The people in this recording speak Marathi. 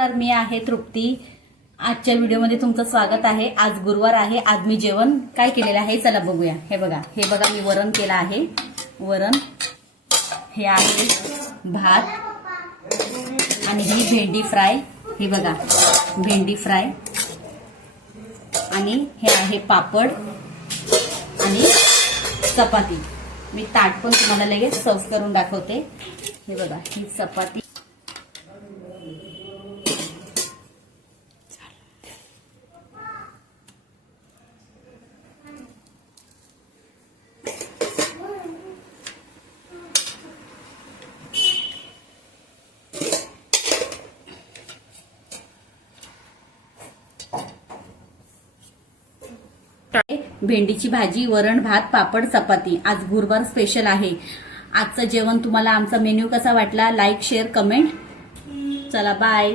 तर मी आहे तृप्ती। आजच्या व्हिडिओमध्ये तुमचं स्वागत आहे। आज गुरुवार आहे। आज मी जेवण काय केलेलं आहे चला बघूया। हे बघा मी वरण केलं आहे। वरण हे आहे भात आणि ही भेंडी फ्राय। हे बघा भेंडी फ्राय आणि हे आहे पापड आणि चपाती। मी ताट पण तुम्हाला लगेच सर्व करून दाखवते। हे बघा ही चपाती भेंडीची भाजी, वरण, भात, पापड, चपाती। आज गुरुवार स्पेशल आहे। आजचं जेवण तुम्हाला आमचा मेन्यू कसा वाटला? Like, share, comment. चला बाय।